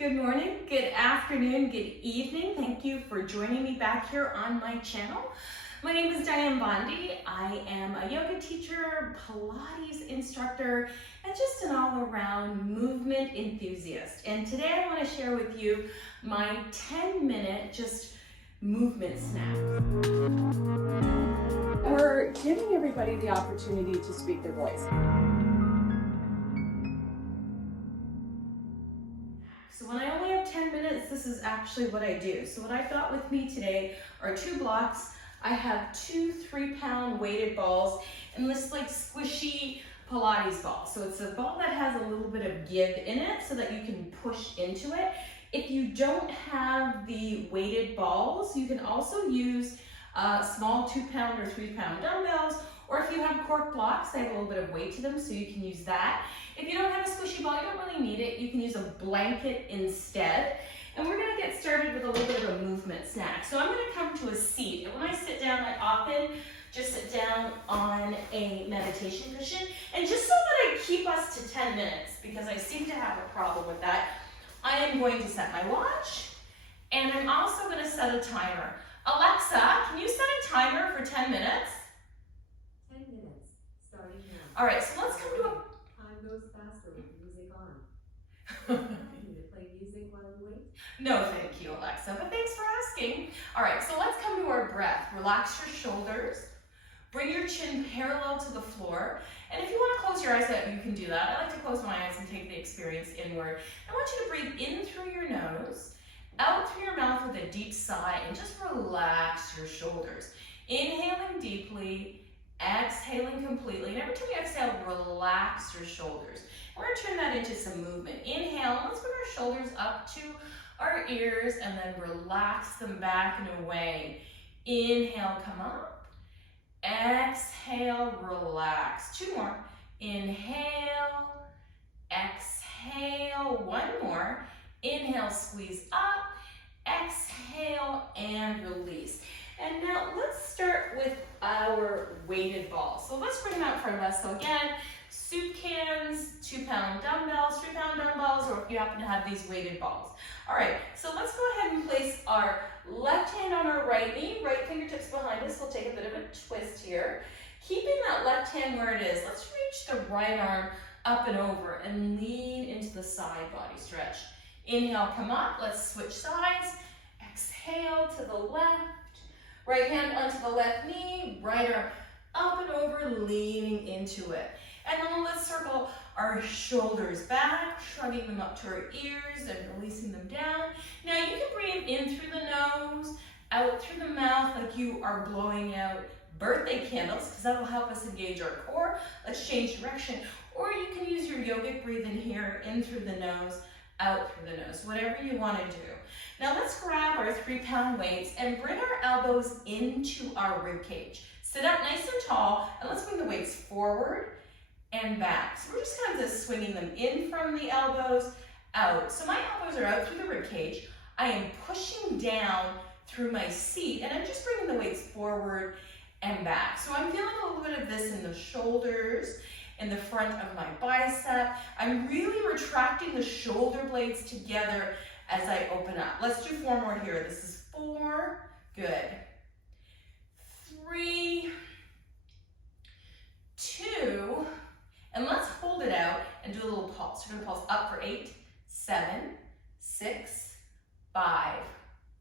Good morning, good afternoon, good evening. Thank you for joining me back here on my channel. My name is Dianne Bondy. I am a yoga teacher, Pilates instructor, and just an all-around movement enthusiast. And today I want to share with you my 10-minute just movement snack. We're giving everybody the opportunity to speak their voice. So when I only have 10 minutes, this is actually what I do. So what I've got with me today are 2 blocks. I have 2 3-pound weighted balls and this like squishy Pilates ball. So it's a ball that has a little bit of give in it so that you can push into it. If you don't have the weighted balls, you can also use small 2-pound or 3-pound dumbbells, or if you have cork blocks, they have a little bit of weight to them, so you can use that. If you don't have a squishy ball, you don't really need it. You can use a blanket instead. And we're gonna get started with a little bit of a movement snack. So I'm gonna come to a seat, and when I sit down, I often just sit down on a meditation cushion. And just so that I keep us to 10 minutes, because I seem to have a problem with that, I am going to set my watch, and I'm also gonna set a timer. Alexa, can you set a timer for 10 minutes? 10 minutes, starting now. All right, so let's come to a... Time goes faster with music on. Need to play music while you wait? No, thank you, Alexa, but thanks for asking. All right, so let's come to our breath. Relax your shoulders. Bring your chin parallel to the floor. And if you want to close your eyes out, you can do that. I like to close my eyes and take the experience inward. I want you to breathe in through your nose, out through your mouth with a deep sigh, and just relax your shoulders. Inhaling deeply, exhaling completely, and every time you exhale, relax your shoulders. We're going to turn that into some movement. Inhale, let's bring our shoulders up to our ears, and then relax them back and away. Inhale, come up. Exhale, relax. 2 more. Inhale, exhale. 1 more. Inhale, squeeze up. Exhale, and release. And now let's start with our weighted balls. So let's bring them out in front of us. So again, soup cans, 2-pound dumbbells, 3-pound dumbbells, or if you happen to have these weighted balls. All right, so let's go ahead and place our left hand on our right knee, right fingertips behind us. We'll take a bit of a twist here. Keeping that left hand where it is, let's reach the right arm up and over and lean into the side body stretch. Inhale, come up, let's switch sides. Exhale to the left. Right hand onto the left knee, right arm up and over, leaning into it. And then let's circle our shoulders back, shrugging them up to our ears and releasing them down. Now you can breathe in through the nose, out through the mouth like you are blowing out birthday candles, because that will help us engage our core. Let's change direction. Or you can use your yogic breathing here, in through the nose, out through the nose, whatever you want to do. Now let's grab our 3-pound weights and bring our elbows into our rib cage. Sit up nice and tall, and let's bring the weights forward and back. So we're just kind of just swinging them in from the elbows, out. So my elbows are out through the rib cage. I am pushing down through my seat, and I'm just bringing the weights forward and back. So I'm feeling a little bit of this in the shoulders, in the front of my bicep. I'm really retracting the shoulder blades together as I open up. Let's do 4 more here. This is 4, good. 3, 2, and let's hold it out and do a little pulse. We're gonna pulse up for 8, 7, 6, 5,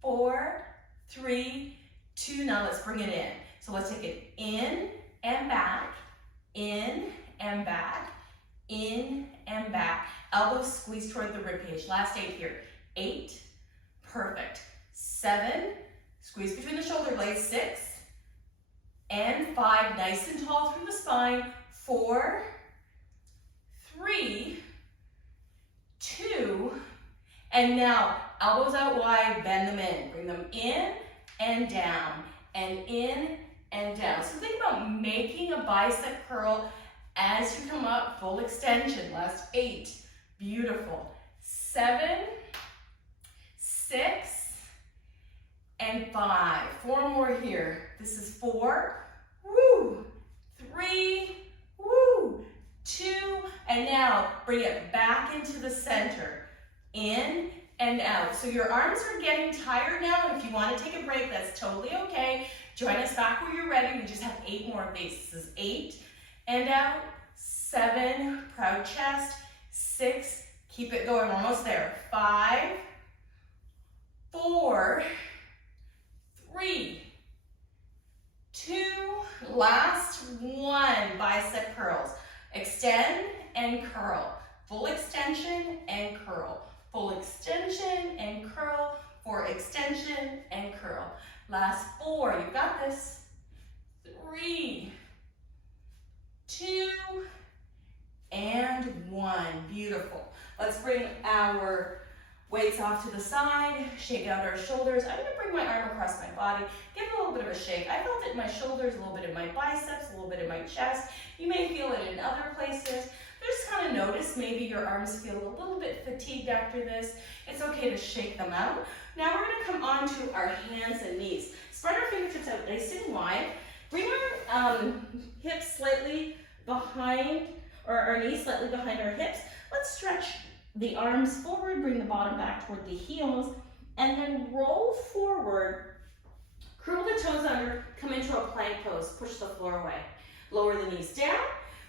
4, 3, 2. Now let's bring it in. So let's take it in and back, in and back, in and back. Elbows squeeze toward the ribcage. Last 8 here. 8, perfect. 7, squeeze between the shoulder blades. 6, and 5, nice and tall through the spine. 4, 3, 2, and now elbows out wide, bend them in. Bring them in and down, and in and down. So think about making a bicep curl as you come up, full extension. Last 8, beautiful. 7, 6, and 5. 4 more here. This is 4, woo, 3, woo, 2, and now bring it back into the center. In and out. So your arms are getting tired now, and if you want to take a break, that's totally okay. Join us back when you're ready. We just have 8 more of these. This is 8 and out, 7, proud chest, 6, keep it going, almost there, 5, 4, 3, 2, last 1, bicep curls. Extend and curl, full extension and curl, full extension and curl, for extension and curl. Last 4, you got this. 3, 2, and 1. Beautiful. Let's bring our weights off to the side, shake out our shoulders. I'm gonna bring my arm across my body, give it a little bit of a shake. I felt it in my shoulders, a little bit in my biceps, a little bit in my chest. You may feel it in other places. Just kind of notice maybe your arms feel a little bit fatigued after this. It's okay to shake them out. Now we're gonna come on to our hands and knees. Spread our fingertips out nice and wide. Bring our hips slightly behind, or our knees slightly behind our hips. Let's stretch the arms forward, bring the bottom back toward the heels, and then roll forward. Curl the toes under, come into a plank pose, push the floor away. Lower the knees down,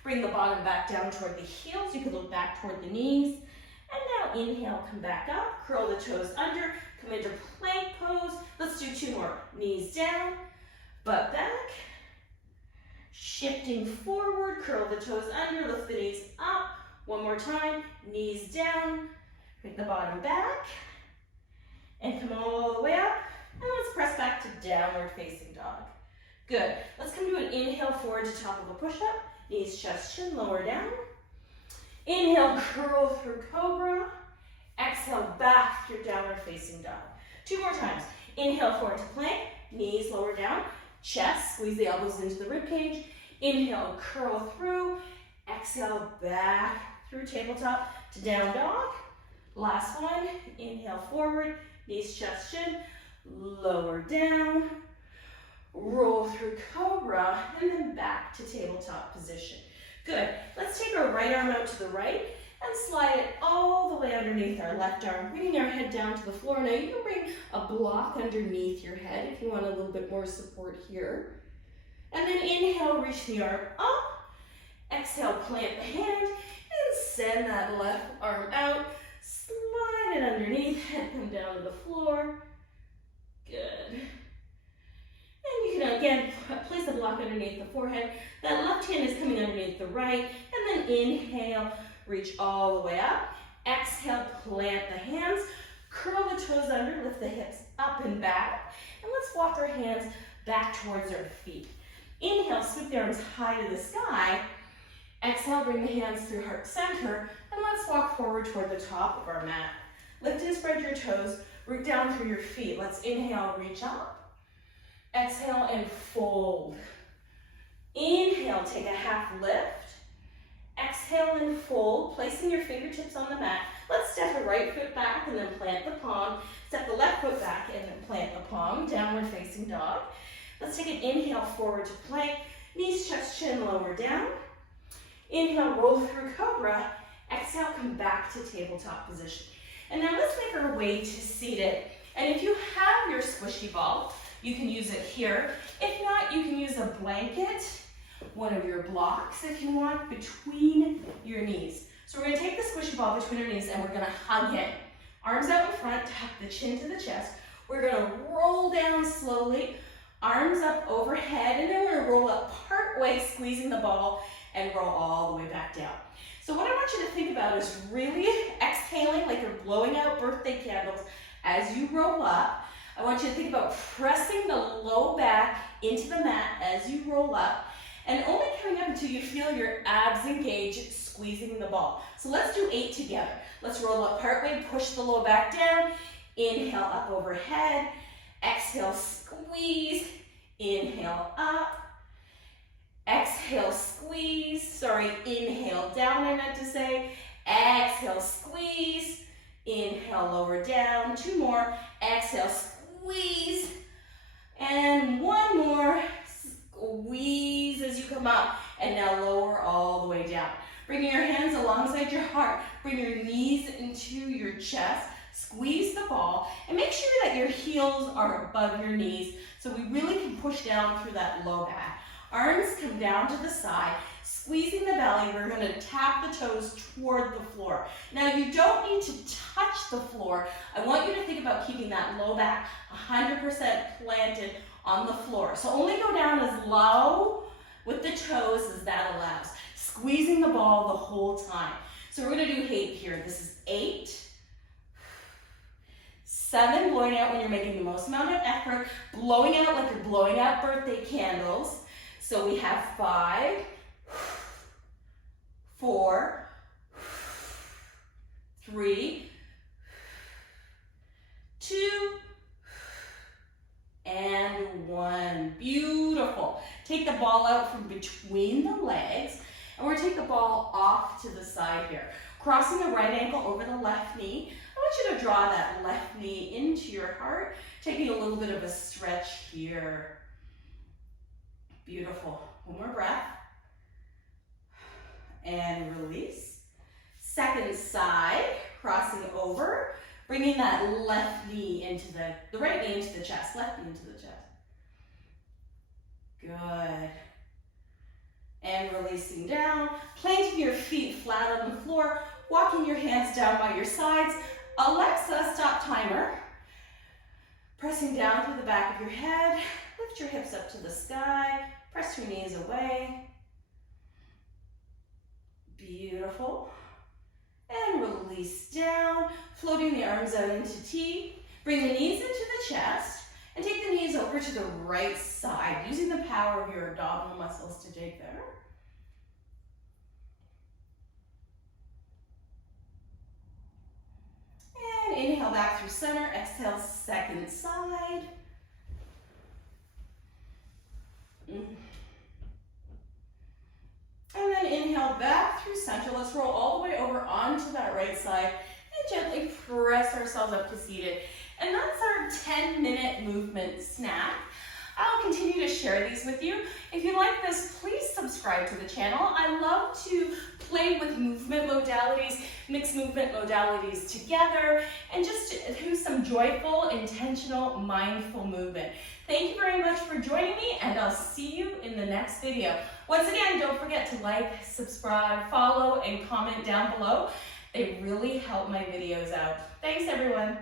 bring the bottom back down toward the heels. You could look back toward the knees. And now inhale, come back up, curl the toes under, come into plank pose. Let's do 2 more. Knees down, butt back, shifting forward, curl the toes under, lift the knees up. 1 more time, knees down, bring the bottom back, and come all the way up. And let's press back to downward facing dog. Good. Let's come to an inhale forward to top of a push-up. Knees, chest, chin, lower down. Inhale, curl through cobra. Exhale, back through downward facing dog. 2 more times. Inhale forward to plank. Knees lower down. Chest, squeeze the elbows into the rib cage. Inhale, curl through. Exhale, back through tabletop to down dog. Last one. Inhale forward. Knees, chest, chin. Lower down. Roll through cobra, and then back to tabletop position. Good. Let's take our right arm out to the right and slide it all the way underneath our left arm, bringing our head down to the floor. Now you can bring a block underneath your head if you want a little bit more support here. And then inhale, reach the arm up. Exhale, plant the hand, and send that left arm out. Slide it underneath, head come down to the floor. Good. And you can again place the block underneath the forehead. That left hand is coming underneath the right. And then inhale, reach all the way up. Exhale, plant the hands. Curl the toes under, lift the hips up and back. And let's walk our hands back towards our feet. Inhale, sweep the arms high to the sky. Exhale, bring the hands through heart center. And let's walk forward toward the top of our mat. Lift and spread your toes. Root down through your feet. Let's inhale, reach up. Exhale and fold. Inhale, take a half lift. Exhale and fold, placing your fingertips on the mat. Let's step the right foot back and then plant the palm. Step the left foot back and then plant the palm, downward facing dog. Let's take an inhale forward to plank. Knees, chest, chin, lower down. Inhale, roll through cobra. Exhale, come back to tabletop position. And now let's make our way to seated. And if you have your squishy ball, you can use it here. If not, you can use a blanket, one of your blocks if you want, between your knees. So we're gonna take the squishy ball between our knees and we're gonna hug it. Arms out in front, tuck the chin to the chest. We're gonna roll down slowly, arms up overhead, and then we're gonna roll up part way, squeezing the ball, and roll all the way back down. So what I want you to think about is really exhaling like you're blowing out birthday candles as you roll up. I want you to think about pressing the low back into the mat as you roll up, and only coming up until you feel your abs engage, squeezing the ball. So let's do 8 together. Let's roll up partway, push the low back down, inhale up overhead, exhale, squeeze, inhale up, exhale, squeeze, inhale down, I meant to say, exhale, squeeze, inhale, lower down, 2 more, exhale, squeeze, and 1 more, squeeze as you come up, and now lower all the way down. Bringing your hands alongside your heart, bring your knees into your chest, Squeeze the ball and make sure that your heels are above your knees so we really can push down through that low back. Arms come down to the side, squeezing the belly. We're going to tap the toes toward the floor. Now you don't need to touch the floor. I want you to think about keeping that low back 100% planted on the floor. So only go down as low with the toes as that allows. Squeezing the ball the whole time. So we're going to do 8 here. This is 8. 7, blowing out when you're making the most amount of effort, blowing out like you're blowing out birthday candles. So we have 5, 4, 3, 2, and 1. Beautiful. Take the ball out from between the legs, and we're going to take the ball off to the side here. Crossing the right ankle over the left knee. I want you to draw that left knee into your heart, taking a little bit of a stretch here. Beautiful. One more breath. And release. Second side, crossing over, bringing that left knee into the right knee into the chest, left knee into the chest. Good. And releasing down, planting your feet flat on the floor, walking your hands down by your sides. Alexa, stop timer. Pressing down through the back of your head, lift your hips up to the sky, press your knees away. Beautiful. And release down, floating the arms out into T. Bring the knees into the chest and take the knees over to the right side, using the power of your abdominal muscles to take there. And inhale back through center, exhale second side. And then inhale back through center. Let's roll all the way over onto that right side and gently press ourselves up to seated. And that's our 10-minute movement snack. I'll continue to share these with you. If you like this, please subscribe to the channel. I love to play with movement modalities, mix movement modalities together, and just do some joyful, intentional, mindful movement. Thank you very much for joining me, and I'll see you in the next video. Once again, don't forget to like, subscribe, follow, and comment down below. They really help my videos out. Thanks, everyone.